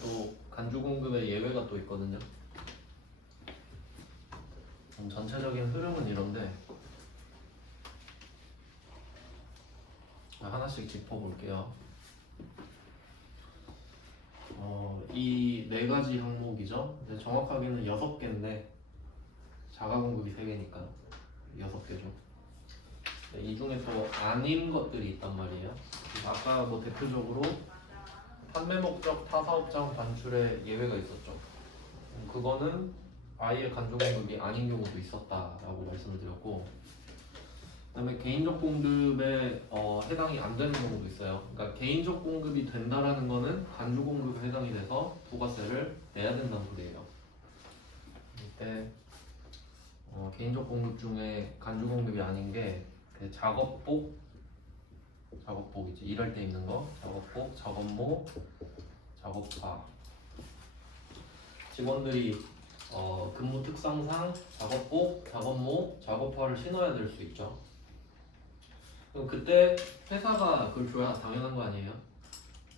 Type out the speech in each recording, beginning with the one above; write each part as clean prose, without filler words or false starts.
또 간주 공급의 예외가 또 있거든요. 전체적인 흐름은 이런데 하나씩 짚어볼게요. 이 네 가지 항목이죠. 근데 정확하게는 6개인데 자가 공급이 3개니까 6개죠. 이 중에 또 아닌 것들이 있단 말이에요. 그래서 아까 뭐 대표적으로 판매 목적 타사업장 반출에 예외가 있었죠. 그거는 아예 간접 공급이 아닌 경우도 있었다라고 말씀을 드렸고, 그다음에 개인적 공급에 해당이 안 되는 경우도 있어요. 그러니까 개인적 공급이 된다라는 거는 간주 공급에 해당이 돼서 부가세를 내야 된다는 소리예요. 이때 개인적 공급 중에 간주 공급이 아닌 게 그 작업복이지, 일할 때 입는 거, 작업복, 작업모, 작업화. 직원들이 근무 특성상 작업복, 작업모, 작업화를 신어야 될 수 있죠. 그럼 그때 회사가 그걸 줘야 당연한 거 아니에요?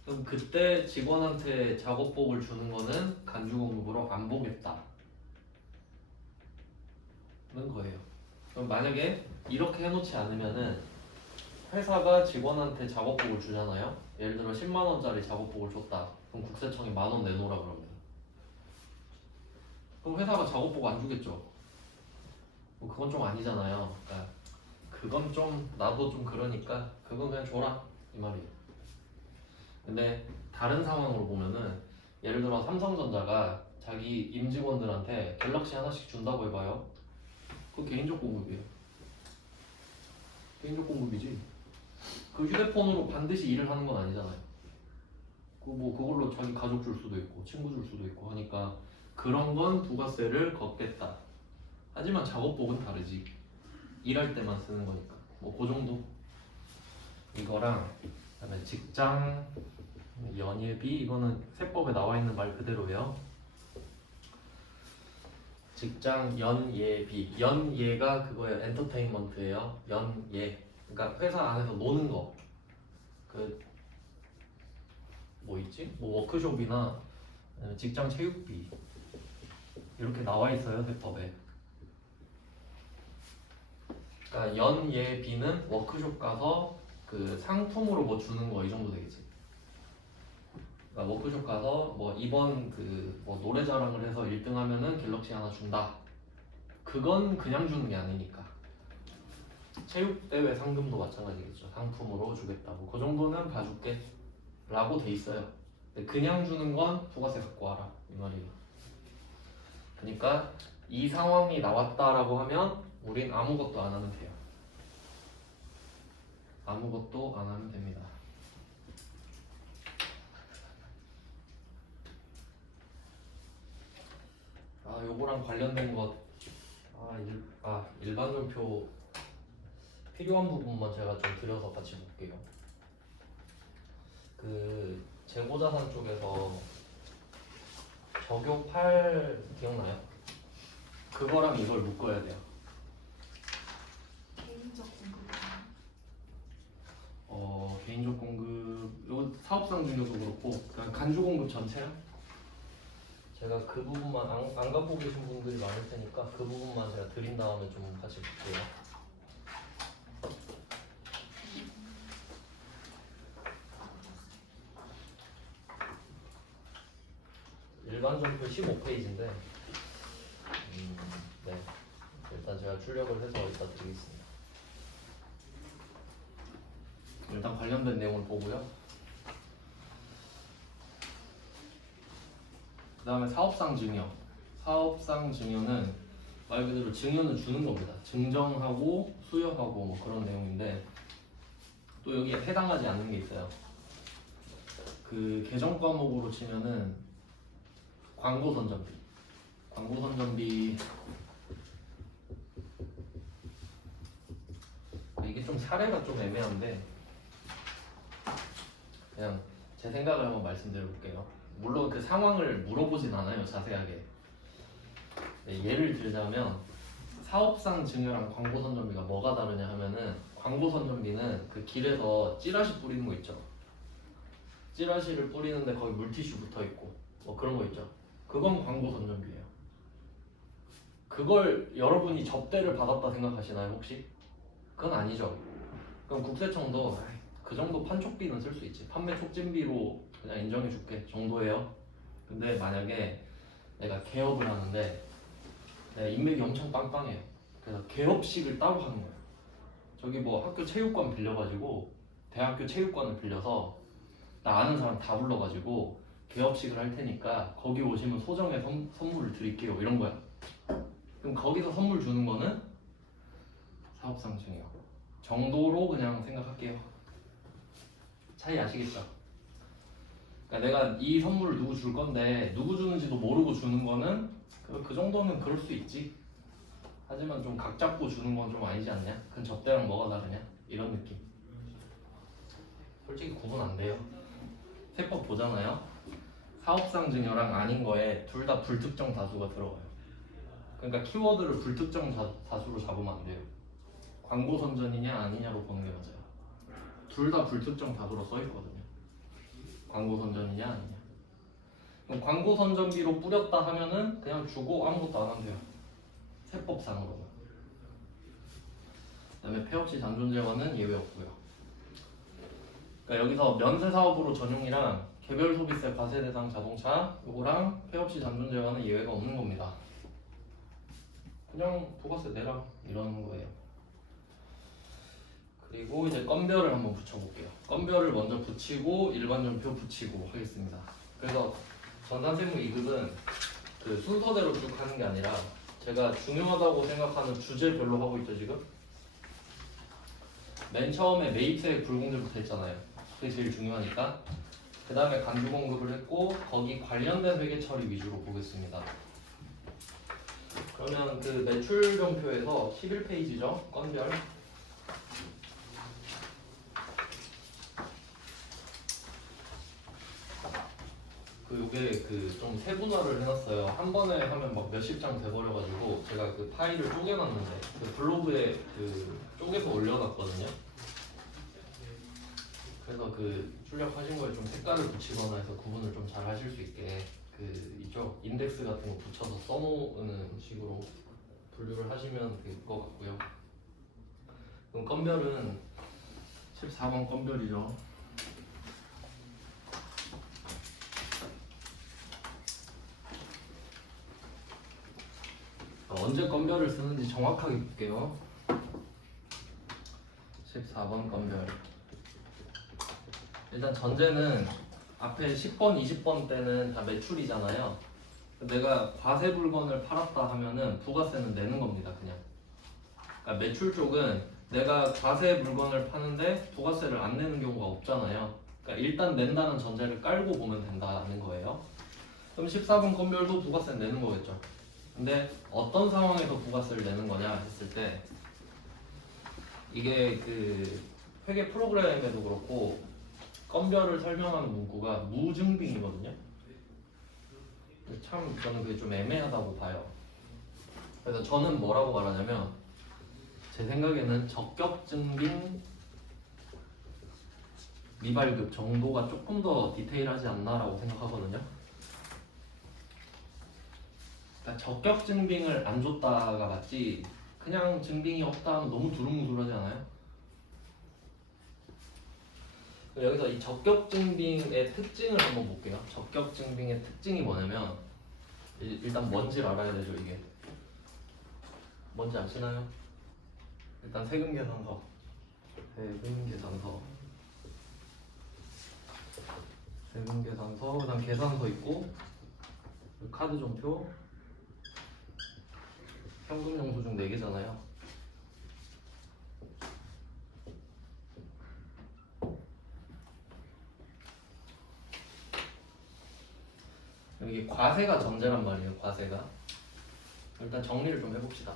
그럼 그때 직원한테 작업복을 주는 거는 간주 공급으로 안 보겠다는 거예요. 그럼 만약에 이렇게 해놓지 않으면은 회사가 직원한테 작업복을 주잖아요. 예를 들어 10만 원짜리 작업복을 줬다. 그럼 국세청이 10,000원 내놓으라 그러면. 그럼 회사가 작업복 안 주겠죠. 그건 좀 아니잖아요. 그러니까 그건 좀 나도 좀 그러니까 그건 그냥 줘라 이 말이에요. 근데 다른 상황으로 보면은 예를 들어 삼성전자가 자기 임직원들한테 갤럭시 하나씩 준다고 해봐요. 그거 개인적 공급이에요. 개인적 공급이지. 그 휴대폰으로 반드시 일을 하는 건 아니잖아요. 뭐 그걸로 자기 가족 줄 수도 있고 친구 줄 수도 있고 하니까 그런 건 부가세를 걷겠다. 하지만 작업복은 다르지. 일할 때만 쓰는 거니까. 뭐 그 정도. 이거랑 그다음에 직장 연예비, 이거는 세법에 나와 있는 말 그대로예요. 직장 연예비, 연예가 그거예요. 엔터테인먼트예요. 연예. 그러니까 회사 안에서 노는 거. 그 뭐 있지? 뭐 워크숍이나 직장 체육비 이렇게 나와 있어요, 세법에. 그러니까 연예비는 워크숍 가서 그 상품으로 뭐 주는 거 이 정도 되겠지. 그러니까 워크숍 가서 뭐 이번 그 뭐 노래자랑을 해서 1등 하면은 갤럭시 하나 준다. 그건 그냥 주는 게 아니니까. 체육대회 상금도 마찬가지겠죠. 상품으로 주겠다고. 그 정도는 봐줄게 라고 돼 있어요. 근데 그냥 주는 건 부가세 갖고 와라 이 말이에요. 그러니까 이 상황이 나왔다라고 하면 우린 아무것도 안 하면 돼요. 아무것도 안 하면 됩니다. 요거랑 관련된 것 일반전표 필요한 부분만 제가 좀 드려서 같이 볼게요. 그 재고자산 쪽에서 적용 8 기억나요? 그거랑 이걸 묶어야 돼요. 개인적 공급. 개인적 공급, 요 사업상 중요도 그렇고 그냥 간주 공급 전체요. 제가 그 부분만 안 갖고 계신 분들이 많을 테니까 그 부분만 제가 드린 다음에 좀 같이 볼게요. 일반 전표 15페이지인데 네, 일단 제가 출력을 해서 이따 드리겠습니다. 일단 관련된 내용을 보고요. 그 다음에 사업상 증여. 사업상 증여는 말 그대로 증여는 주는 겁니다. 증정하고 수여하고 뭐 그런 내용인데 또 여기에 해당하지 않는 게 있어요. 그 개정 과목으로 치면은 광고 선전비. 광고 선전비 이게 좀 사례가 좀 애매한데 그냥 제 생각을 한번 말씀드려볼게요. 물론 그 상황을 물어보진 않아요, 자세하게. 네, 예를 들자면 사업상 증여랑 광고 선전비가 뭐가 다르냐 하면은 광고 선전비는 그 길에서 찌라시 뿌리는 거 있죠. 찌라시를 뿌리는데 거기 물티슈 붙어 있고 뭐 그런 거 있죠. 그건 광고 선전비예요. 그걸 여러분이 접대를 받았다 생각하시나요 혹시? 그건 아니죠. 그럼 국세청도 그 정도 판촉비는 쓸 수 있지. 판매 촉진비로 그냥 인정해줄게 정도예요. 근데 만약에 내가 개업을 하는데 내가 인맥이 엄청 빵빵해요. 그래서 개업식을 따로 하는 거예요. 저기 뭐 학교 체육관 빌려가지고 대학교 체육관을 빌려서 나 아는 사람 다 불러가지고 개업식을 할 테니까 거기 오시면 소정의 선물을 드릴게요 이런 거야. 그럼 거기서 선물 주는 거는 사업상증이요 정도로 그냥 생각할게요. 차이 아시겠죠? 그러니까 내가 이 선물을 누구 줄 건데 누구 주는지도 모르고 주는 거는 그 정도는 그럴 수 있지. 하지만 좀 각 잡고 주는 건 좀 아니지 않냐? 그건 접대랑 뭐가 다르냐? 이런 느낌. 솔직히 구분 안 돼요. 세법 보잖아요. 사업상 증여랑 아닌 거에 둘 다 불특정 다수가 들어가요. 그러니까 키워드를 불특정 다수로 잡으면 안 돼요. 광고 선전이냐 아니냐로 보는 게 맞아요. 둘 다 불특정 다수로 써 있거든요. 광고 선전이냐 아니냐. 그럼 광고 선전비로 뿌렸다 하면은 그냥 주고 아무것도 안 하면 돼요. 세법상으로는. 그다음에 폐업시 잔존재원은 예외 없고요. 그러니까 여기서 면세 사업으로 전용이랑 개별 소비세 과세 대상 자동차 이거랑 폐업시 잔존재원은 예외가 없는 겁니다. 그냥 부가세 내라 이러는 거예요. 그리고 이제 건별을 한번 붙여볼게요. 건별을 먼저 붙이고 일반전표 붙이고 하겠습니다. 그래서 전산세무 2급은 그 순서대로 쭉 하는 게 아니라 제가 중요하다고 생각하는 주제별로 하고 있죠 지금. 맨 처음에 매입세액 불공제부터 했잖아요. 그게 제일 중요하니까. 그 다음에 간주공급을 했고 거기 관련된 회계 처리 위주로 보겠습니다. 그러면 그 매출정표에서 11페이지죠. 건별. 요게 그 좀 세분화를 해놨어요. 한 번에 하면 막 몇십 장 돼버려가지고 제가 그 파일을 쪼개놨는데 그 블로그에 그 쪼개서 올려놨거든요. 그래서 그 출력하신 거에 좀 색깔을 붙이거나 해서 구분을 좀 잘 하실 수 있게 그 있죠. 인덱스 같은 거 붙여서 써놓는 식으로 분류를 하시면 될 것 같고요. 그럼 건별은 14번 건별이죠. 언제 건별을 쓰는지 정확하게 볼게요. 14번 건별. 일단 전제는 앞에 10번, 20번 때는 다 매출이잖아요. 내가 과세 물건을 팔았다 하면은 부가세는 내는 겁니다, 그냥. 그러니까 매출 쪽은 내가 과세 물건을 파는데 부가세를 안 내는 경우가 없잖아요. 그러니까 일단 낸다는 전제를 깔고 보면 된다는 거예요. 그럼 14번 건별도 부가세는 내는 거겠죠. 근데 어떤 상황에서 부가세를 내는 거냐 했을 때 이게 그 회계 프로그램에도 그렇고 건별을 설명하는 문구가 무증빙이거든요. 참 저는 그게 좀 애매하다고 봐요. 그래서 저는 뭐라고 말하냐면 제 생각에는 적격증빙 미발급 정도가 조금 더 디테일하지 않나라고 생각하거든요. 그러니까 적격 증빙을 안 줬다가 맞지 그냥 증빙이 없다 하면 너무 두루뭉술하지 않아요? 여기서 이 적격 증빙의 특징을 한번 볼게요. 적격 증빙의 특징이 뭐냐면 일단 뭔지를 알아야 되죠. 이게 뭔지 아시나요? 일단 세금계산서 그다음 계산서 있고 카드 종표 현금 영수증 4개잖아요. 여기 과세가 전제란 말이에요. 과세가. 일단 정리를 좀 해봅시다.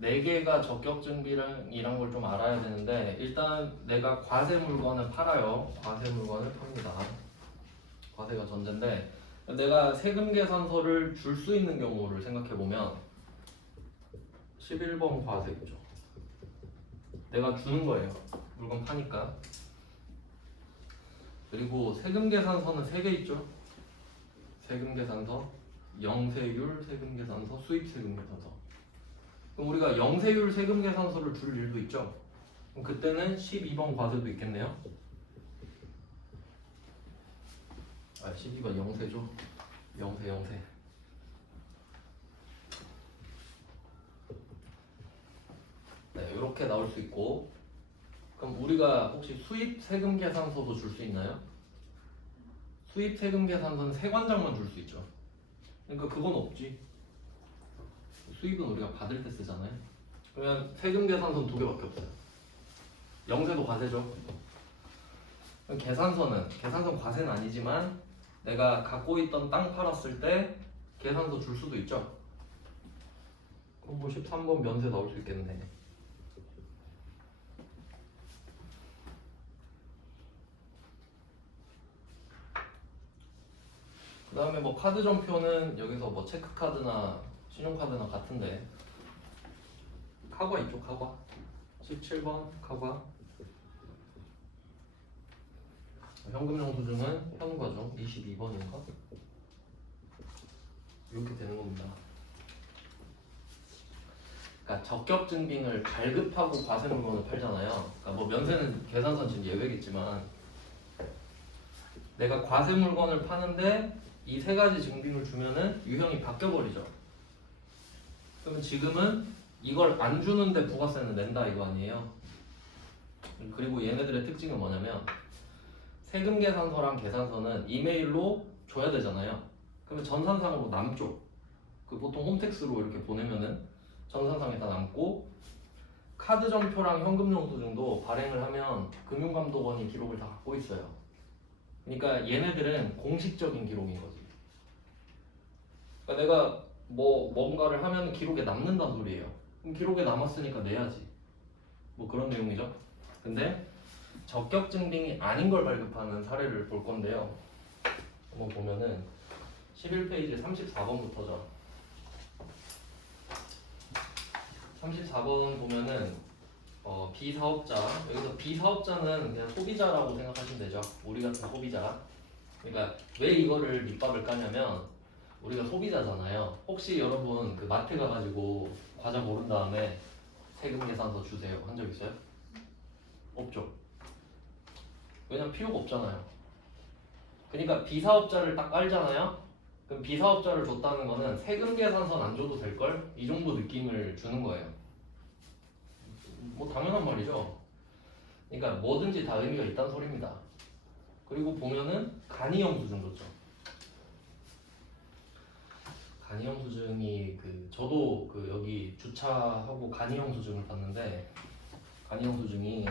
4개가 적격증빙이란 걸 좀 알아야 되는데 일단 내가 과세 물건을 팔아요. 과세 물건을 팝니다. 과세가 전제인데 내가 세금 계산서를 줄 수 있는 경우를 생각해보면 11번 과세죠. 내가 주는 거예요. 물건 파니까. 그리고 세금 계산서는 3개 있죠. 세금 계산서, 영세율 세금 계산서, 수입 세금 계산서. 그럼 우리가 영세율 세금 계산서를 줄 일도 있죠. 그럼 그때는 12번 과세도 있겠네요. 12번 영세죠. 영세. 네, 이렇게 나올 수 있고. 그럼 우리가 혹시 수입 세금 계산서도 줄 수 있나요? 수입 세금 계산서는 세 관장만 줄 수 있죠. 그러니까 그건 없지. 수입은 우리가 받을 때 쓰잖아요. 그러면 세금 계산서는 2개밖에 없어요. 영세도 과세죠. 계산서는 과세는 아니지만 내가 갖고 있던 땅 팔았을 때 계산서 줄 수도 있죠. 그럼 뭐 13번 면세 나올 수 있겠네. 그 다음에 뭐 카드 전표는 여기서 뭐 체크카드나 신용카드나 같은데 카과 있죠. 카과 17번 카과. 현금 영수증은 현과죠. 22번인가? 이렇게 되는 겁니다. 그러니까 적격 증빙을 발급하고 과세 물건을 팔잖아요. 그러니까 뭐 면세는 계산서는 지금 예외겠지만 내가 과세 물건을 파는데 이 3가지 증빙을 주면은 유형이 바뀌어 버리죠. 그러면 지금은 이걸 안 주는데 부가세는 낸다 이거 아니에요. 그리고 얘네들의 특징은 뭐냐면 세금 계산서랑 계산서는 이메일로 줘야 되잖아요. 그러면 전산상으로 남죠. 그 보통 홈택스로 이렇게 보내면은 전산상에다 남고, 카드 전표랑 현금 영수증도 발행을 하면 금융감독원이 기록을 다 갖고 있어요. 그러니까 얘네들은 공식적인 기록인 거지. 그러니까 내가 뭔가를 하면 기록에 남는다는 소리예요. 그럼 기록에 남았으니까 내야지. 뭐 그런 내용이죠. 근데 적격 증빙이 아닌 걸 발급하는 사례를 볼 건데요. 한번 보면은 11페이지 34번부터죠. 34번 보면은 비사업자, 여기서 비사업자는 그냥 소비자라고 생각하시면 되죠. 우리 같은 소비자. 그러니까 왜 이거를 밑밥을 까냐면 우리가 소비자잖아요. 혹시 여러분 그 마트 가가지고 과자 고른 다음에 세금 계산서 주세요 한 적 있어요? 없죠. 왜냐면 필요가 없잖아요. 그러니까 비사업자를 딱 깔잖아요. 그럼 비사업자를 줬다는 거는 세금 계산서는 안 줘도 될걸? 이 정도 느낌을 주는 거예요. 뭐 당연한 말이죠. 그러니까 뭐든지 다 의미가 있다는 소리입니다. 그리고 보면은 간이 영수증 줬죠. 간이 영수증이 저도 여기 주차하고 간이 영수증을 봤는데, 간이 영수증이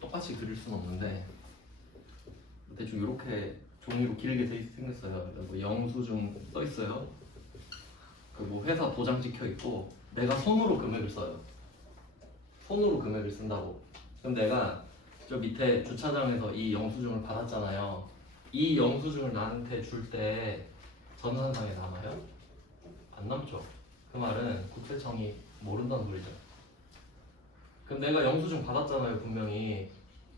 똑같이 그릴 수는 없는데 대충 이렇게 종이로 길게 생겼어요. 뭐 영수증 써 있어요. 뭐 회사 도장 찍혀 있고 내가 손으로 금액을 써요. 손으로 금액을 쓴다고. 그럼 내가 저 밑에 주차장에서 이 영수증을 받았잖아요. 이 영수증을 나한테 줄 때 전산상에 남아요? 안 남죠. 그 말은 국세청이 모른다는 소리죠. 그럼 내가 영수증 받았잖아요, 분명히.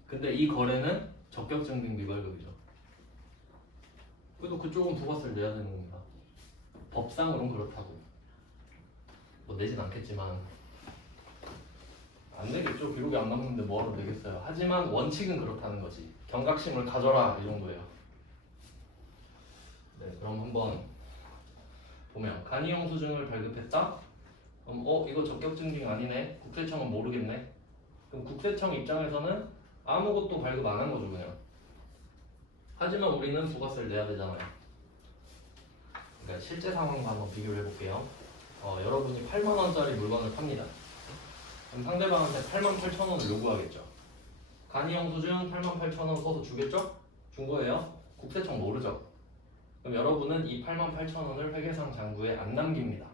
근데 이 거래는 적격증빙 미발급이죠. 그래도 그쪽은 부가세를 내야 되는 겁니다. 법상으로는 그렇다고. 뭐 내진 않겠지만 안 내겠죠. 기록이 안 남는데 뭐하러 내겠어요. 하지만 원칙은 그렇다는 거지. 경각심을 가져라 이 정도예요. 네, 그럼 한번 보면 간이 영수증을 발급했다. 그럼 이거 적격증빙 아니네. 국세청은 모르겠네. 그럼 국세청 입장에서는 아무것도 발급 안 한 거죠, 그냥. 하지만 우리는 부가세를 내야 되잖아요. 그러니까 실제 상황과 한번 비교를 해볼게요. 여러분이 8만 원짜리 물건을 팝니다. 그럼 상대방한테 88,000원을 요구하겠죠. 간이 영수증 88,000원 써서 주겠죠? 준 거예요. 국세청 모르죠. 그럼 여러분은 이 88,000원을 회계상 장부에 안 남깁니다.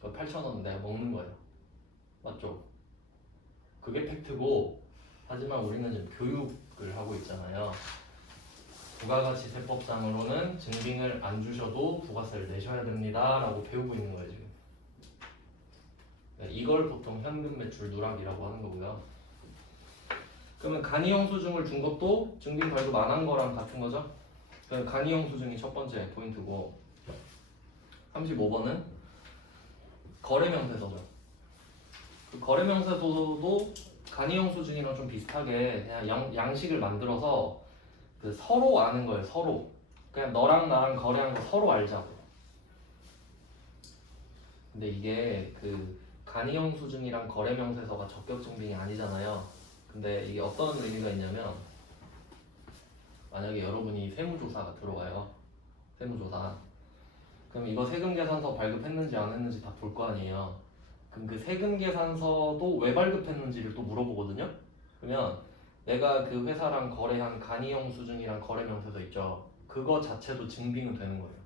그 8,000원은 내가 먹는 거예요. 맞죠? 그게 팩트고, 하지만 우리는 지금 교육을 하고 있잖아요. 부가가치세법상으로는 증빙을 안 주셔도 부가세를 내셔야 됩니다 라고 배우고 있는 거예요 지금. 네, 이걸 보통 현금 매출 누락이라고 하는 거고요. 그러면 그러면 간이영수증을 준 것도 증빙 발급 안 한 거랑 같은 거죠? 그러니까 간이영수증이 첫 번째 포인트고 35번은 거래명세서죠. 그 거래명세서도 간이영수증이랑 좀 비슷하게 그냥 양식을 만들어서 그 서로 아는 거예요. 서로. 그냥 너랑 나랑 거래한 거 서로 알자고. 근데 이게 그 간이영수증이랑 거래명세서가 적격증빙이 아니잖아요. 근데 이게 어떤 의미가 있냐면 만약에 여러분이 세무조사가 들어가요. 세무조사. 그럼 이거 세금계산서 발급했는지 안 했는지 다 볼 거 아니에요. 그럼 그 세금계산서도 왜 발급했는지를 또 물어보거든요. 그러면 내가 그 회사랑 거래한 간이영수증이랑 거래명세서 있죠. 그거 자체도 증빙은 되는 거예요.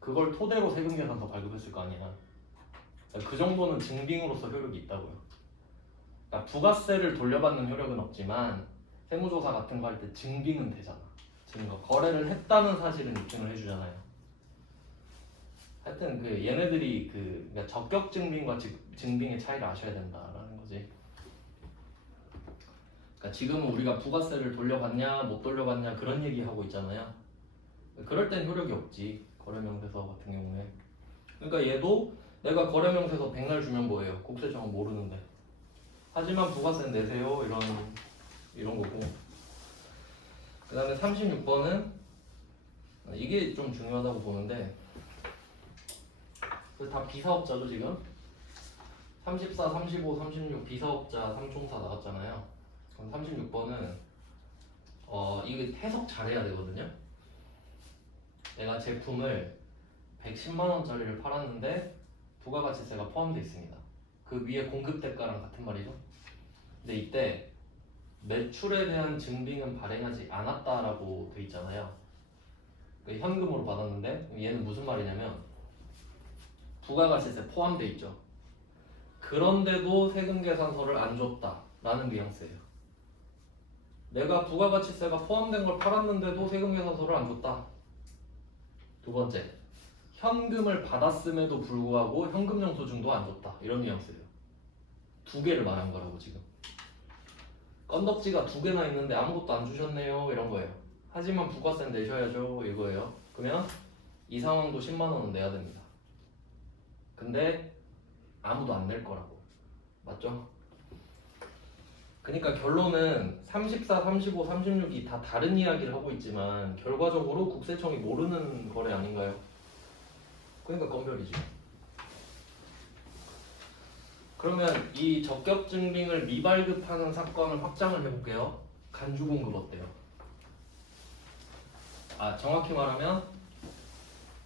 그걸 토대로 세금계산서 발급했을 거 아니야. 그 정도는 증빙으로서 효력이 있다고요. 그러니까 부가세를 돌려받는 효력은 없지만 세무조사 같은 거 할 때 증빙은 되잖아. 증거. 거래를 했다는 사실은 입증을 해주잖아요. 하여튼 그 얘네들이 그러니까 적격 증빙과 증빙의 차이를 아셔야 된다라는 거지. 그러니까 지금은 우리가 부가세를 돌려받냐 못 돌려받냐 그런 얘기 하고 있잖아요. 그럴 땐 효력이 없지. 거래명세서 같은 경우에. 그러니까 얘도 내가 거래명세서 백날 주면 뭐예요? 국세청은 모르는데. 하지만 부가세는 내세요. 이런 거고. 그 다음에 36번은 이게 좀 중요하다고 보는데 다 비사업자죠 지금? 34, 35, 36 비사업자 삼총사 나왔잖아요. 그럼 36번은 이거 해석 잘해야 되거든요. 내가 제품을 110만원짜리를 팔았는데 부가가치세가 포함되어 있습니다. 그 위에 공급대가랑 같은 말이죠. 근데 이때 매출에 대한 증빙은 발행하지 않았다라고 돼 있잖아요. 그러니까 현금으로 받았는데 얘는 무슨 말이냐면 부가가치세 포함돼 있죠. 그런데도 세금계산서를 안 줬다라는 뉘앙스예요. 내가 부가가치세가 포함된 걸 팔았는데도 세금계산서를 안 줬다. 두 번째, 현금을 받았음에도 불구하고 현금영수증도 안 줬다. 이런 뉘앙스예요. 두 개를 말한 거라고 지금. 건덕지가 두 개나 있는데 아무것도 안 주셨네요. 이런 거예요. 하지만 부가세 내셔야죠. 이거예요. 그러면 이 상황도 10만 원은 내야 됩니다. 근데 아무도 안 낼 거라고. 맞죠? 그러니까 결론은 34, 35, 36이 다 다른 이야기를 하고 있지만 결과적으로 국세청이 모르는 거래 아닌가요? 그러니까 건별이지. 그러면 이 적격 증빙을 미발급하는 사건을 확장을 해볼게요. 간주 공급 어때요? 정확히 말하면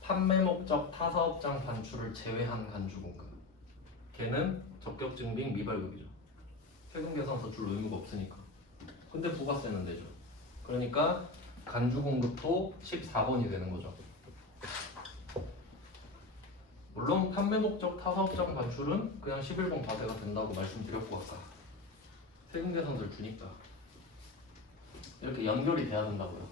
판매 목적 타사업장 반출을 제외한 간주 공급. 걔는 적격 증빙 미발급이죠. 세금계산서 줄 의무가 없으니까. 근데 부가세는 내죠. 그러니까 간주 공급도 14번이 되는 거죠. 물론 판매 목적 타사업장 반출은 그냥 11번 과세가 된다고 말씀드렸고 아까 세금계산서를 주니까 이렇게 연결이 돼야 된다고요.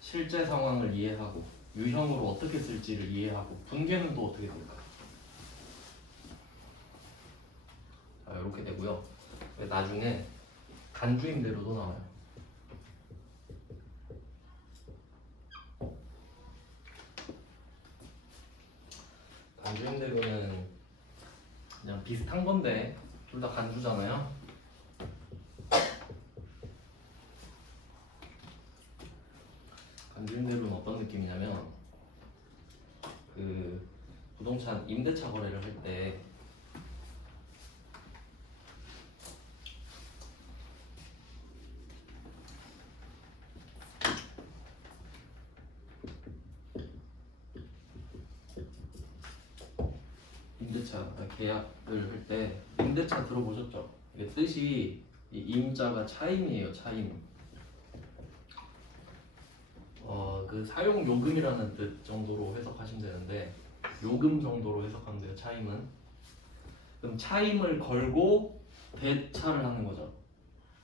실제 상황을 이해하고 유형으로 어떻게 쓸지를 이해하고 분계는 또 어떻게 될까? 자, 이렇게 되고요. 나중에 간주임대로도 나와요. 간주임대로는 그냥 비슷한 건데 둘 다 간주잖아요. 간주임대로는 어떤 느낌이냐면 그 부동산 임대차 거래를 할 때 임대차 계약을 할 때 임대차 들어보셨죠? 이게 뜻이 이 임자가 차임이에요. 차임. 그 사용 요금이라는 뜻 정도로 해석하시면 되는데 요금 정도로 해석하면 돼요. 차임은. 그럼 차임을 걸고 대차를 하는 거죠.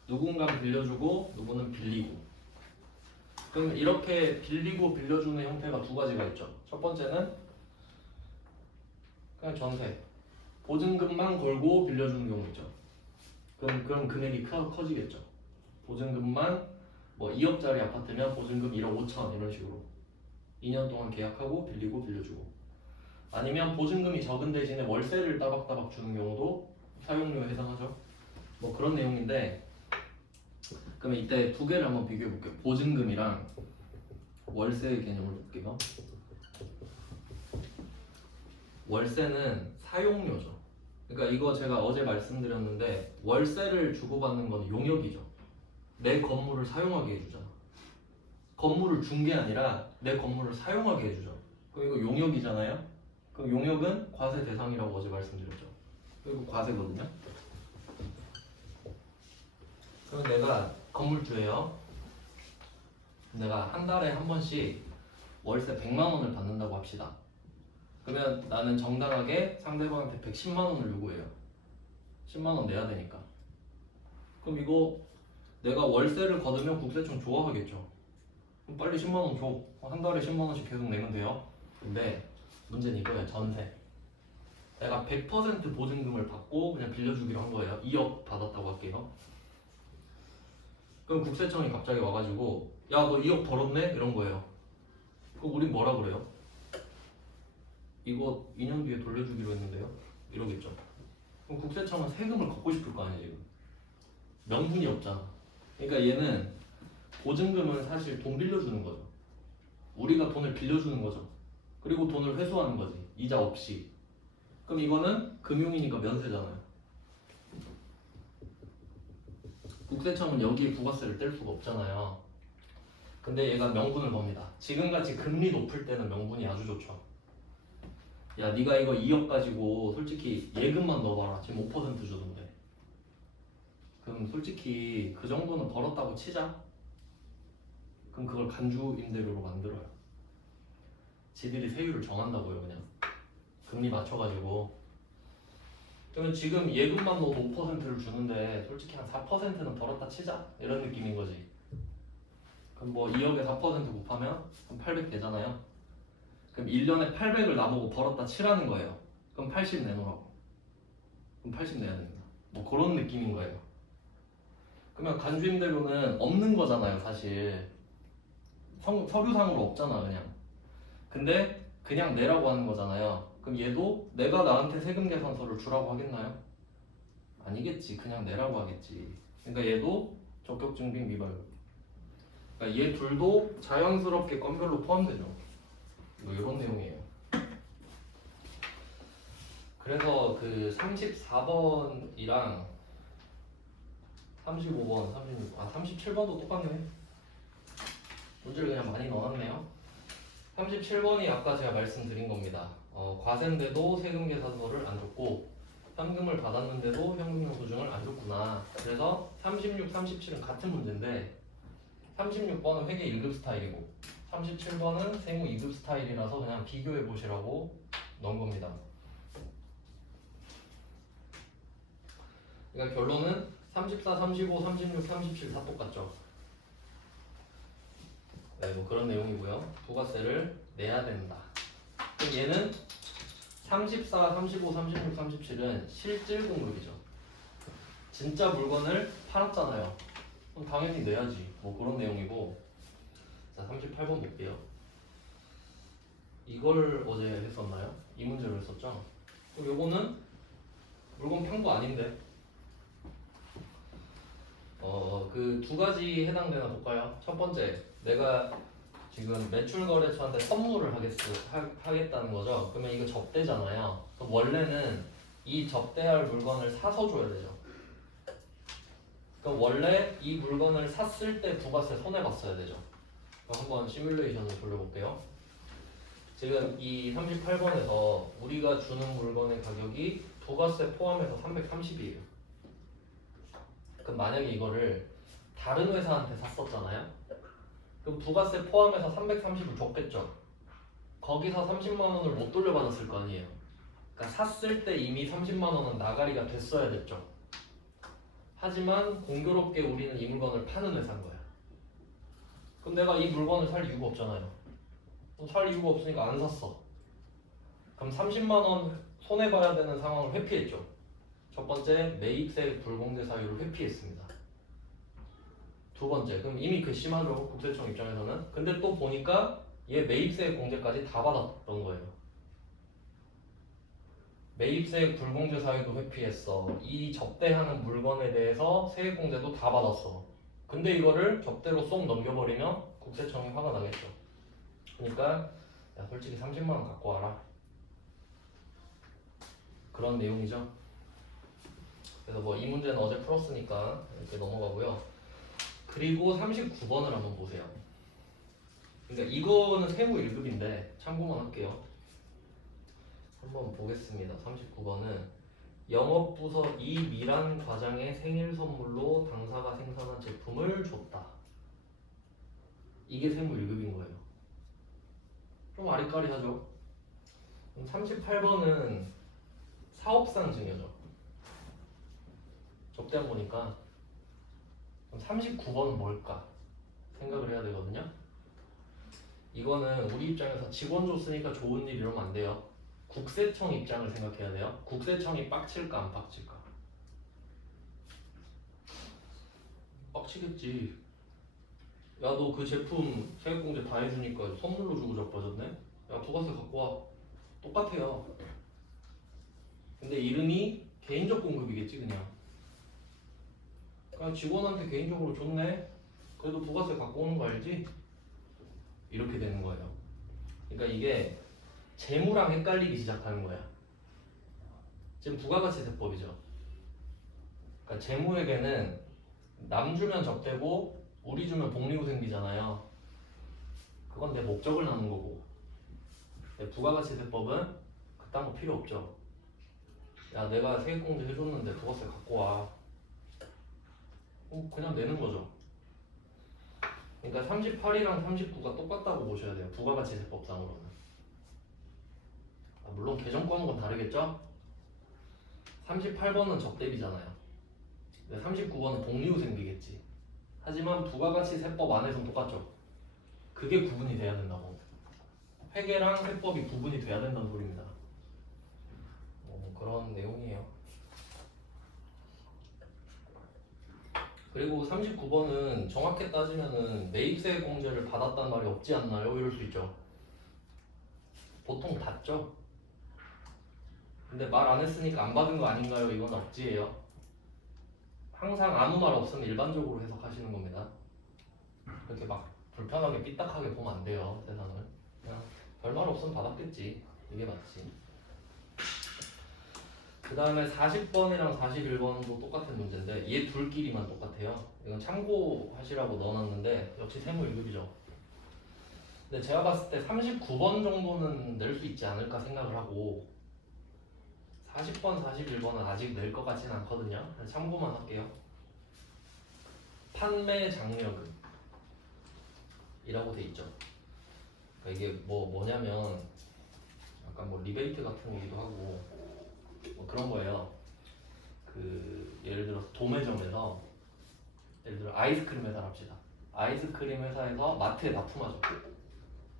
누군가는 빌려주고 누구는 빌리고. 그럼 이렇게 빌리고 빌려주는 형태가 두 가지가 있죠. 첫 번째는 그냥 전세, 보증금만 걸고 빌려주는 경우 있죠. 그럼 금액이 커지겠죠. 보증금만 뭐 2억짜리 아파트면 보증금 1억 5천 이런 식으로 2년 동안 계약하고 빌리고 빌려주고, 아니면 보증금이 적은 대신에 월세를 따박따박 주는 경우도 사용료에 해당하죠. 뭐 그런 내용인데, 그러면 이때 두 개를 한번 비교해 볼게요. 보증금이랑 월세의 개념을 볼게요. 월세는 사용료죠. 그러니까 이거 제가 어제 말씀드렸는데, 월세를 주고받는 건 용역이죠. 내 건물을 사용하게 해주잖아. 건물을 준 게 아니라 내 건물을 사용하게 해주죠. 그럼 이거 용역이잖아요. 그럼 용역은 과세 대상이라고 어제 말씀드렸죠. 그리고 과세거든요. 그럼 내가 건물주예요. 내가 한 달에 한 번씩 월세 100만 원을 받는다고 합시다. 그러면 나는 정당하게 상대방한테 110만 원을 요구해요. 10만 원 내야 되니까. 그럼 이거 내가 월세를 거두면 국세청 좋아하겠죠. 그럼 빨리 10만 원 줘. 한 달에 10만 원씩 계속 내면 돼요. 근데 문제는 이거예요. 전세. 내가 100% 보증금을 받고 그냥 빌려주기로 한 거예요. 2억 받았다고 할게요. 그럼 국세청이 갑자기 와가지고 야, 너 2억 벌었네? 이런 거예요. 그럼 우린 뭐라 그래요? 이거 2년 뒤에 돌려주기로 했는데요? 이러겠죠. 그럼 국세청은 세금을 걷고 싶을 거 아니에요, 지금. 명분이 없잖아. 그러니까 얘는 보증금은 사실 돈 빌려주는 거죠. 우리가 돈을 빌려주는 거죠. 그리고 돈을 회수하는 거지. 이자 없이. 그럼 이거는 금융이니까 면세잖아요. 국세청은 여기에 부가세를 뗄 수가 없잖아요. 근데 얘가 명분을 겁니다. 지금같이 금리 높을 때는 명분이 아주 좋죠. 야, 네가 이거 2억 가지고 솔직히 예금만 넣어봐라. 지금 5% 주던데. 그럼 솔직히 그 정도는 벌었다고 치자. 그럼 그걸 간주 임대료로 만들어요. 지들이 세율을 정한다고요, 그냥. 금리 맞춰가지고. 그러면 지금 예금만 넣어도 5%를 주는데 솔직히 한 4%는 벌었다 치자. 이런 느낌인 거지. 그럼 뭐 2억에 4% 곱하면 한 800 되잖아요. 그럼 1년에 800을 나보고 벌었다 치라는 거예요. 그럼 80 내놓으라고. 그럼 80 내야 됩니다. 뭐 그런 느낌인 거예요. 그러면 간주임대료는 없는 거잖아요, 사실. 서류상으로 없잖아, 그냥. 근데 그냥 내라고 하는 거잖아요. 그럼 얘도 내가 나한테 세금 계산서를 주라고 하겠나요? 아니겠지. 그냥 내라고 하겠지. 그러니까 얘도 적격증빙 위반. 그러니까 얘 둘도 자연스럽게 건별로 포함되죠. 뭐 이런 내용이에요. 그래서 그 34번이랑 35번, 36번, 37번도 똑같네. 문제를 그냥 많이 넣어놨네요. 37번이 아까 제가 말씀드린 겁니다. 과세인데도 세금 계산서를 안 줬고 현금을 받았는데도 현금 영수증을 안 줬구나. 그래서 36, 37은 같은 문제인데 36번은 회계 1급 스타일이고 37번은 세무 2급 스타일이라서 그냥 비교해 보시라고 넣은 겁니다. 그러니까 결론은 34, 35, 36, 37 다 똑같죠. 네, 뭐 그런 내용이고요. 부가세를 내야 된다. 그럼 얘는 34, 35, 36, 37은 실질 공급이죠. 진짜 물건을 팔았잖아요. 그럼 당연히 내야지. 뭐 그런 내용이고. 자, 38번 볼게요. 이걸 어제 했었나요? 이 문제를 했었죠. 그럼 요거는 물건 판 거 아닌데. 그 두 가지 해당되나 볼까요? 첫 번째, 내가 지금 매출거래처한테 선물을 하겠다는 거죠. 그러면 이거 접대잖아요. 그럼 원래는 이 접대할 물건을 사서 줘야 되죠. 그럼 원래 이 물건을 샀을 때 부가세 손해봤어야 되죠. 그럼 한번 시뮬레이션을 돌려볼게요. 지금 이 38번에서 우리가 주는 물건의 가격이 부가세 포함해서 330이에요. 그럼 만약에 이거를 다른 회사한테 샀었잖아요. 그럼 부가세 포함해서 330을 줬겠죠. 거기서 30만 원을 못 돌려받았을 거 아니에요. 그러니까 샀을 때 이미 30만 원은 나가리가 됐어야 됐죠. 하지만 공교롭게 우리는 이 물건을 파는 회사인 거야. 그럼 내가 이 물건을 살 이유가 없잖아요. 살 이유가 없으니까 안 샀어. 그럼 30만 원 손해봐야 되는 상황을 회피했죠. 첫 번째, 매입세액 불공제 사유를 회피했습니다. 두 번째, 그럼 이미 괘씸하죠, 국세청 입장에서는. 근데 또 보니까 얘 매입세액 공제까지 다 받았던 거예요. 매입세액 불공제 사유도 회피했어. 이 접대하는 물건에 대해서 세액 공제도 다 받았어. 근데 이거를 접대로 쏙 넘겨버리면 국세청이 화가 나겠죠. 그러니까 야, 솔직히 30만 원 갖고 와라. 그런 내용이죠. 그래서 뭐 이 문제는 어제 풀었으니까 이렇게 넘어가고요. 그리고 39번을 한번 보세요. 그러니까 이거는 세무 1급인데 참고만 할게요. 한번 보겠습니다. 39번은 영업부서 이미란 과장의 생일 선물로 당사가 생산한 제품을 줬다. 이게 세무 1급인 거예요. 좀 아리까리하죠. 38번은 사업상 증여죠. 접대한 거니까. 그럼 39번은 뭘까? 생각을 해야 되거든요. 이거는 우리 입장에서 직원 줬으니까 좋은 일 이러면 안 돼요. 국세청 입장을 생각해야 돼요. 국세청이 빡칠까 안 빡칠까? 빡치겠지. 야, 너 그 제품 세액공제 다 해주니까 선물로 주고 자빠졌네? 야, 부가세 갖고 와. 똑같아요. 근데 이름이 개인적 공급이겠지 그냥. 그냥 직원한테 개인적으로 줬네? 그래도 부가세 갖고 오는 거 알지? 이렇게 되는 거예요. 그러니까 이게 재무랑 헷갈리기 시작하는 거야. 지금 부가가치세법이죠. 그러니까 재무에게는 남 주면 접대고 우리 주면 복리후 생기잖아요. 그건 내 목적을 나눈 거고. 부가가치세법은 그딴 거 필요 없죠. 야, 내가 세액공제 해줬는데 부가세 갖고 와. 그냥 내는 거죠. 그러니까 38이랑 39가 똑같다고 보셔야 돼요. 부가가치세법상으로는. 물론 개정 과목은 다르겠죠? 38번은 적대비잖아요. 39번은 복리후 생기겠지. 하지만 부가가치세법 안에서는 똑같죠. 그게 구분이 돼야 된다고. 회계랑 세법이 구분이 돼야 된다는 소리입니다. 그런 내용이에요. 그리고 39번은 정확히 따지면은 매입세액 공제를 받았단 말이 없지 않나요? 이럴 수 있죠. 보통 받죠. 근데 말 안 했으니까 안 받은 거 아닌가요? 이건 억지예요. 항상 아무 말 없으면 일반적으로 해석하시는 겁니다. 그렇게 막 불편하게 삐딱하게 보면 안 돼요. 세상을. 그냥 별말 없으면 받았겠지. 이게 맞지. 그 다음에 40번이랑 41번도 똑같은 문제인데 얘 둘끼리만 똑같아요. 이건 참고하시라고 넣어놨는데 역시 세무 1급이죠. 근데 제가 봤을 때 39번 정도는 낼 수 있지 않을까 생각을 하고 40번, 41번은 아직 낼 것 같지는 않거든요. 참고만 할게요. 판매 장려금이라고 돼 있죠. 그러니까 이게 뭐냐면 약간 뭐 리베이트 같은 거기도 하고 뭐 그런 거예요. 그 예를 들어서 도매점에서 예를 들어 아이스크림 회사를 합시다. 아이스크림 회사에서 마트에 납품하죠.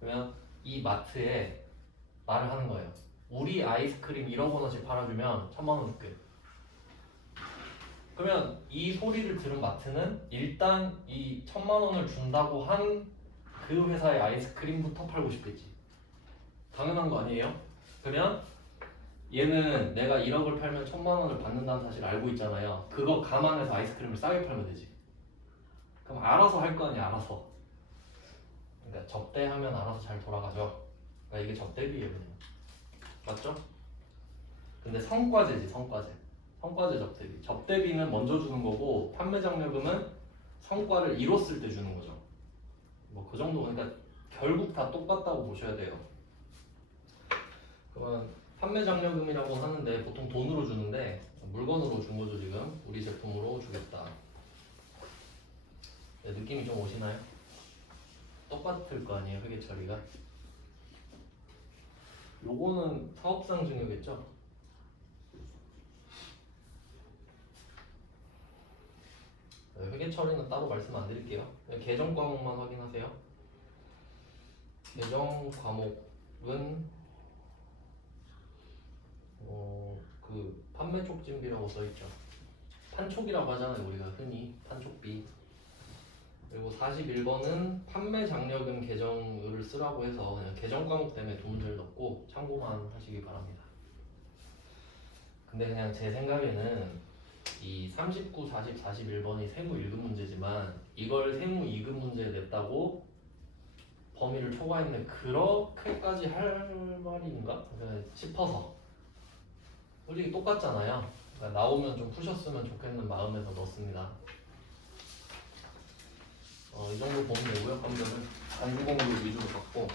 그러면 이 마트에 말을 하는 거예요. 우리 아이스크림 1억 원어치 팔아주면 1,000만 원 줄게. 그러면 이 소리를 들은 마트는 일단 이 1,000만 원을 준다고 한 그 회사의 아이스크림부터 팔고 싶겠지. 당연한 거 아니에요? 그러면 얘는 내가 1억을 팔면 1,000만 원을 받는다는 사실을 알고 있잖아요. 그거 감안해서 아이스크림을 싸게 팔면 되지. 그럼 알아서 할 거 아니야, 알아서. 그러니까 접대하면 알아서 잘 돌아가죠. 그러니까 이게 접대비예요, 그냥. 맞죠? 근데 성과제지, 성과제. 성과제 접대비. 접대비는 먼저 주는 거고 판매 장려금은 성과를 이뤘을 때 주는 거죠. 뭐 그 정도. 그러니까 결국 다 똑같다고 보셔야 돼요. 그러면 판매 장려금이라고 하는데 보통 돈으로 주는데 물건으로 준 거죠. 지금 우리 제품으로 주겠다. 네, 느낌이 좀 오시나요? 똑같을 거 아니에요, 회계 처리가. 요거는 사업상 증여겠죠? 네, 회계 처리는 따로 말씀 안 드릴게요. 계정 과목만 확인하세요. 계정 과목은 그 판매 촉진비라고 써있죠. 판촉이라고 하잖아요. 우리가 흔히 판촉비. 그리고 41번은 판매 장려금 계정을 쓰라고 해서 그냥 계정 과목 때문에 두 문제를 넣고 참고만 하시기 바랍니다. 근데 그냥 제 생각에는 이 39, 40, 41번이 세무 1급 문제지만 이걸 세무 2급 문제에 냈다고 범위를 초과했네 그렇게까지 할 말인가 싶어서 솔직히 똑같잖아요. 그러니까 나오면 좀 푸셨으면 좋겠는 마음에서 넣습니다. 이 정도 보면 되고요. 감정은 간구공부 위주로 갖고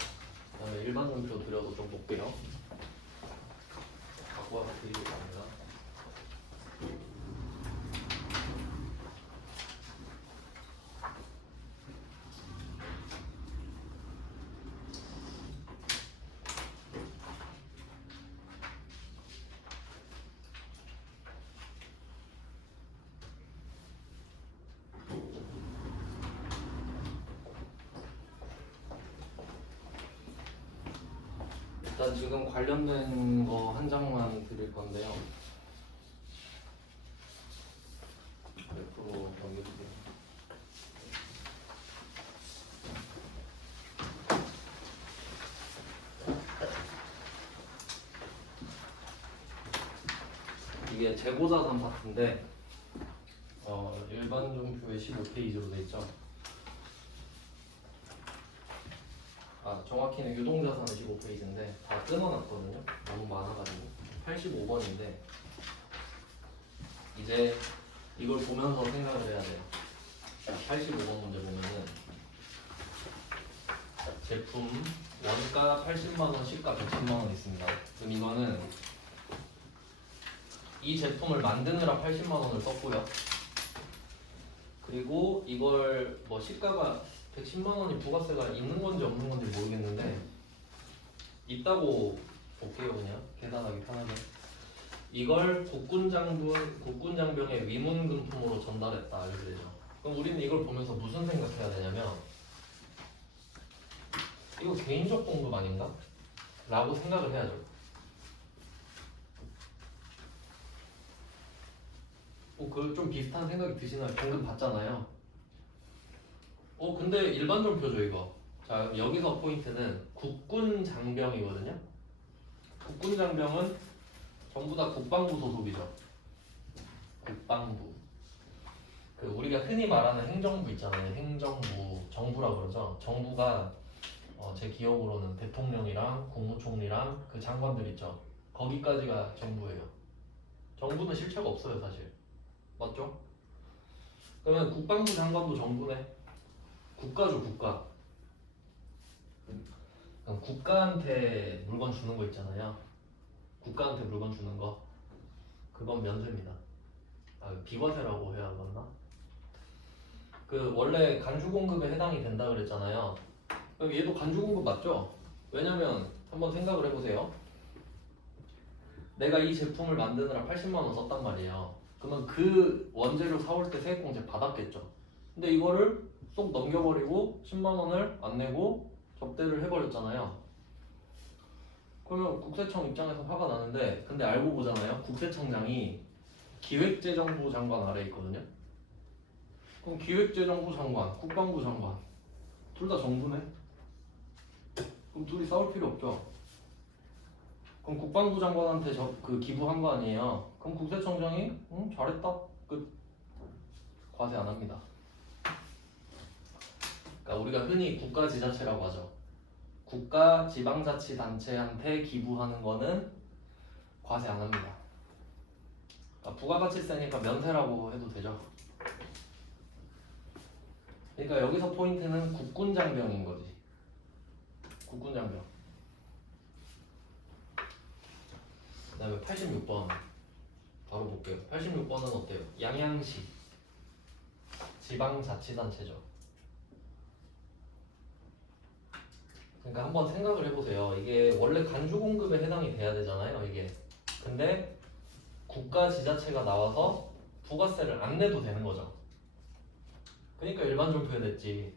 그다음에 일반 문표 드려도 좀 볼게요. 갖고 와서 드리겠습니다. 일단 지금 관련된 거 한 장만 드릴 건데요. 옆으로 넘겨주세요. 이게 재고자산 파트인데 일반 종표에 15페이지로 돼 있죠. 정확히는 유동자산은 15페이지인데 다 끊어놨거든요. 너무 많아가지고 85번인데 이제 이걸 보면서 생각을 해야 돼요. 85번 문제 보면은 제품 원가 80만원, 시가 110만원 있습니다. 그럼 이거는 이 제품을 만드느라 80만원을 썼고요. 그리고 이걸 뭐 시가가 110만원이 부가세가 있는 건지 없는 건지 모르겠는데 있다고 볼게요. 그냥 계산하기 편하게 이걸 국군장병의 위문금품으로 전달했다 이렇게 되죠. 그럼 우리는 이걸 보면서 무슨 생각해야 되냐면 이거 개인적 공급 아닌가? 라고 생각을 해야죠. 그 좀 비슷한 생각이 드시나요? 방금 봤잖아요. 근데 일반 종표죠 이거. 자 여기서 포인트는 국군장병이거든요. 국군장병은 전부 다 국방부 소속이죠. 국방부. 우리가 흔히 말하는 행정부 있잖아요. 행정부, 정부라고 그러죠. 정부가 제 기억으로는 대통령이랑 국무총리랑 그 장관들 있죠. 거기까지가 정부예요. 정부는 실체가 없어요 사실. 맞죠? 그러면 국방부 장관도 정부네. 국가죠 국가. 그럼 국가한테 물건 주는 거 있잖아요. 국가한테 물건 주는 거 그건 면세입니다. 비과세라고 해야 하나? 원래 간주공급에 해당이 된다 그랬잖아요. 그럼 얘도 간주공급 맞죠? 왜냐면 한번 생각을 해보세요. 내가 이 제품을 만드느라 80만원 썼단 말이에요. 그러면 그 원재료 사올 때 세액공제 받았겠죠. 근데 이거를 쏙 넘겨버리고 10만원을 안 내고 접대를 해버렸잖아요. 그러면 국세청 입장에서 화가 나는데 근데 알고 보잖아요. 국세청장이 기획재정부 장관 아래에 있거든요. 그럼 기획재정부 장관, 국방부 장관 둘 다 정부네. 그럼 둘이 싸울 필요 없죠. 그럼 국방부 장관한테 기부한 거 아니에요. 그럼 국세청장이 잘했다 끝. 과세 안 합니다. 그러니까 우리가 흔히 국가지자체라고 하죠. 국가 지방자치단체한테 기부하는 거는 과세 안 합니다. 그러니까 부가가치세니까 면세라고 해도 되죠. 그러니까 여기서 포인트는 국군장병인 거지. 국군장병. 그 다음에 86번 바로 볼게요. 86번은 어때요? 양양시 지방자치단체죠. 그러니까 한번 생각을 해보세요. 이게 원래 간주공급에 해당이 돼야 되잖아요 이게. 근데 국가지자체가 나와서 부가세를 안 내도 되는 거죠. 그러니까 일반 종표에 냈지.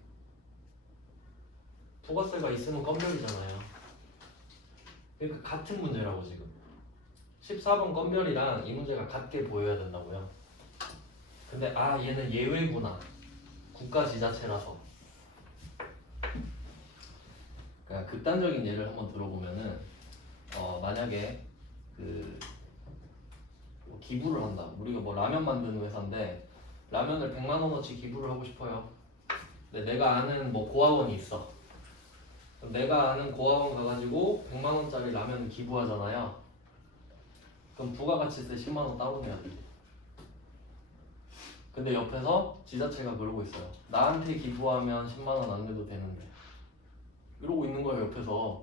부가세가 있으면 껌별이잖아요. 그러니까 같은 문제라고 지금. 14번 건별이랑 이 문제가 같게 보여야 된다고요. 근데 얘는 예외구나. 국가 지자체라서. 그러니까 극단적인 예를 한번 들어보면은 만약에 뭐 기부를 한다. 우리가 뭐 라면 만드는 회사인데 라면을 100만 원어치 기부를 하고 싶어요. 근데 내가 아는 뭐 고아원이 있어. 그럼 내가 아는 고아원 가가지고 100만 원짜리 라면을 기부하잖아요. 그럼 부가가치세 10만 원 따로내야 돼. 근데 옆에서 지자체가 그러고 있어요. 나한테 기부하면 10만 원 안 내도 되는데. 이러고 있는 거예요. 옆에서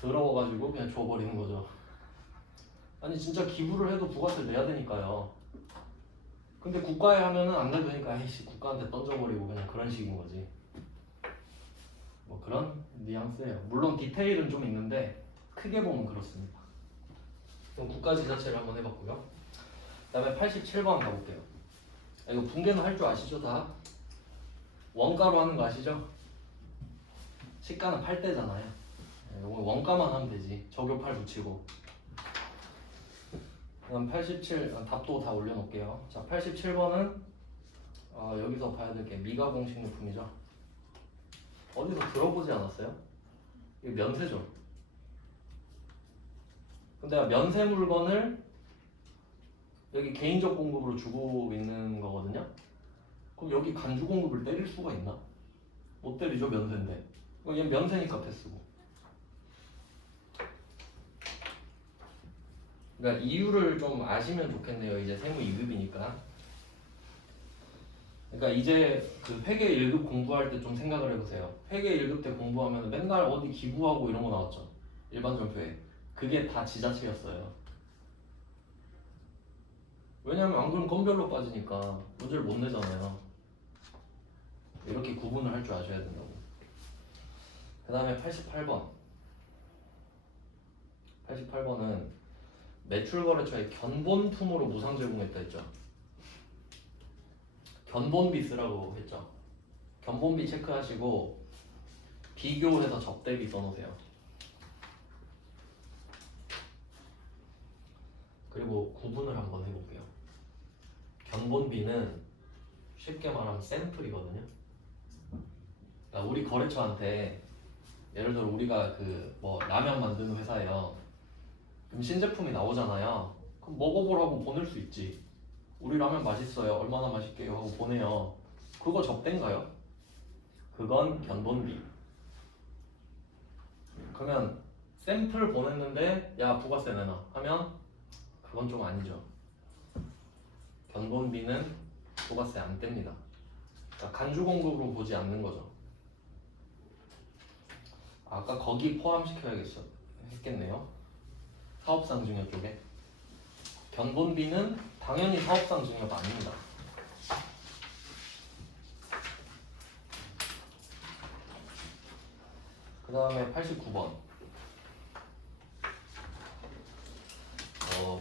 더러워가지고 그냥 줘버리는 거죠. 아니 진짜 기부를 해도 부가세 내야 되니까요. 근데 국가에 하면은 안 내도 되니까 에이씨 국가한테 던져버리고 그냥 그런 식인 거지. 뭐 그런 뉘앙스예요. 물론 디테일은 좀 있는데 크게 보면 그렇습니다. 그럼 국가 지자체를 한번 해봤고요. 그 다음에 87번 가볼게요. 이거 분계는 할 줄 아시죠 다? 원가로 하는 거 아시죠? 시가는 팔 때잖아요. 이거 원가만 하면 되지. 적요 8 붙이고. 그럼 87 답도 다 올려놓을게요. 자 87번은 여기서 봐야 될 게 미가 공식용품이죠. 어디서 들어보지 않았어요? 이거 면세죠. 근데 면세 물건을 여기 개인적 공급으로 주고 있는 거거든요. 그럼 여기 간주 공급을 때릴 수가 있나? 못 때리죠 면세인데. 그럼 얘 면세니까 패스고. 그러니까 이유를 좀 아시면 좋겠네요. 이제 세무 2급이니까. 그러니까 이제 그 회계 1급 공부할 때 좀 생각을 해보세요. 회계 1급 때 공부하면 맨날 어디 기부하고 이런 거 나왔죠. 일반 전표에. 그게 다 지자체였어요. 왜냐면 안 그러면 건별로 빠지니까 문제를 못 내잖아요. 이렇게 구분을 할 줄 아셔야 된다고. 그 다음에 88번. 88번은 매출거래처에 견본품으로 무상 제공했다 했죠. 견본비 쓰라고 했죠. 견본비 체크하시고 비교해서 적대비 써놓으세요. 그리고 구분을 한번 해볼게요. 견본비는 쉽게 말하면 샘플이거든요. 그러니까 우리 거래처한테 예를 들어 우리가 그 뭐 라면 만드는 회사예요. 그럼 신제품이 나오잖아요. 그럼 먹어보라고 보낼 수 있지. 우리 라면 맛있어요. 얼마나 맛있게요 하고 보내요. 그거 적대인가요? 그건 견본비. 그러면 샘플 보냈는데 야 부가세 내놔 하면 그건 좀 아니죠. 견본비는 부가세 안 뗍니다. 그러니까 간주 공급으로 보지 않는 거죠. 아까 거기 포함시켜야겠네요. 사업상 증여 쪽에. 견본비는 당연히 사업상 증여가 아닙니다. 그 다음에 89번.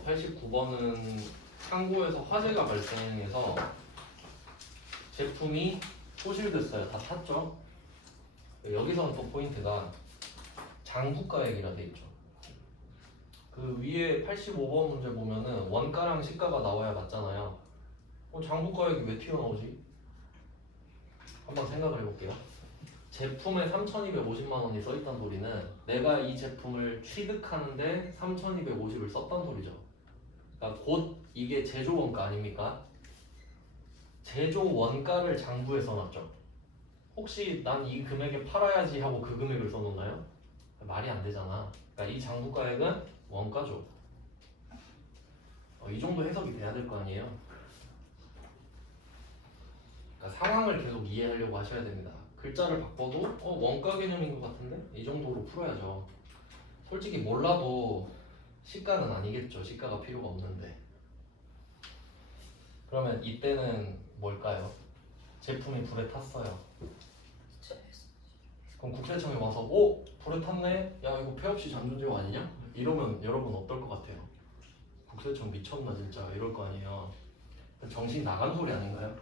89번은 창고에서 화재가 발생해서 제품이 소실됐어요. 다 탔죠. 여기서는 또 포인트가 장부가액이라 돼 있죠. 그 위에 85번 문제 보면은 원가랑 시가가 나와야 맞잖아요. 장부가액이 왜 튀어나오지? 한번 생각을 해볼게요. 제품에 3,250만 원이 써있다는 소리는 내가 이 제품을 취득하는데 3,250을 썼단 소리죠. 그러니까 곧 이게 제조 원가 아닙니까? 제조 원가를 장부에 써놨죠. 혹시 난 이 금액에 팔아야지 하고 그 금액을 써놓나요? 말이 안 되잖아. 그러니까 이 장부가액은 원가죠. 이 정도 해석이 돼야 될 거 아니에요? 그러니까 상황을 계속 이해하려고 하셔야 됩니다. 글자를 바꿔도 원가 개념인 것 같은데? 이 정도로 풀어야죠. 솔직히 몰라도 시가는 아니겠죠. 시가가 필요가 없는데. 그러면 이때는 뭘까요? 제품이 불에 탔어요. 그럼 국세청에 와서 불에 탔네? 야 이거 폐업시 잔존제거 아니냐? 이러면 여러분 어떨 것 같아요? 국세청 미쳤나 진짜 이럴 거 아니에요. 정신 나간 소리 아닌가요?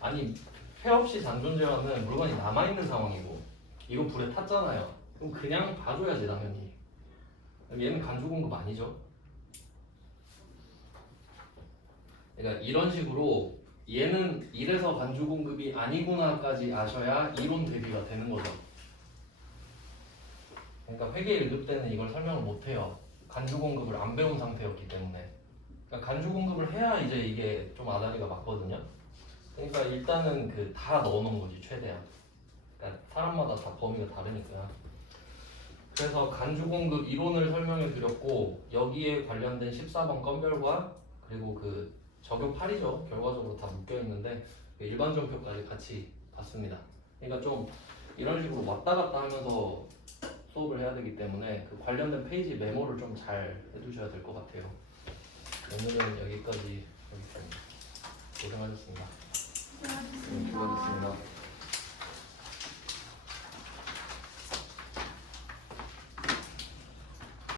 아니 폐업시 잔존제와는 물건이 남아있는 상황이고 이거 불에 탔잖아요. 그럼 그냥 봐줘야지 당연히. 얘는 간주 공급 아니죠. 그러니까 이런 식으로 얘는 이래서 간주 공급이 아니구나까지 아셔야 이론 대비가 되는 거죠. 그러니까 회계 1급 때는 이걸 설명을 못 해요. 간주 공급을 안 배운 상태였기 때문에. 그러니까 간주 공급을 해야 이제 이게 좀 아다리가 맞거든요. 그러니까 일단은 그 다 넣어놓은 거지 최대한. 그러니까 사람마다 다 범위가 다르니까. 그래서 간주 공급 이론을 설명해 드렸고 여기에 관련된 14번 건별과 그리고 그 적용 8이죠. 결과적으로 다 묶여 있는데 일반 전표까지 같이 봤습니다. 그러니까 좀 이런 식으로 왔다 갔다 하면서 수업을 해야 되기 때문에 그 관련된 페이지 메모를 좀 잘 해두셔야 될 것 같아요. 오늘은 여기까지 하겠습니다. 고생하셨습니다. 수고하셨습니다. 수고하셨습니다.